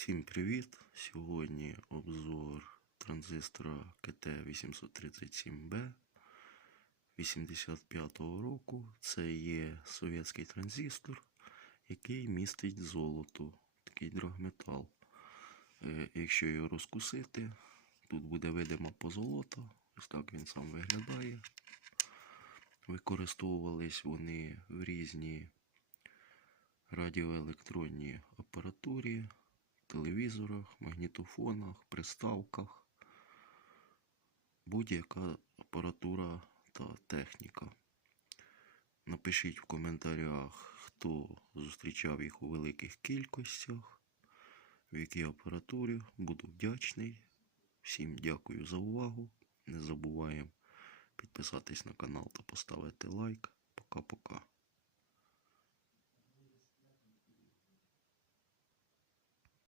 Всім привіт! Сьогодні обзор транзистора КТ837B 85-го року. Це є совєтський транзистор, який містить золото, такий драгметал. Е, Якщо його розкусити, тут буде видимо позолота. Ось так він сам виглядає. Використовувались вони в різній радіоелектронній апаратурі, телевізорах, магнітофонах, приставках, будь-яка апаратура та техніка. Напишіть в коментарях, хто зустрічав їх у великих кількостях, в якій апаратурі. Буду вдячний. Всім дякую за увагу. Не забуваємо підписатись на канал та поставити лайк. Пока-пока.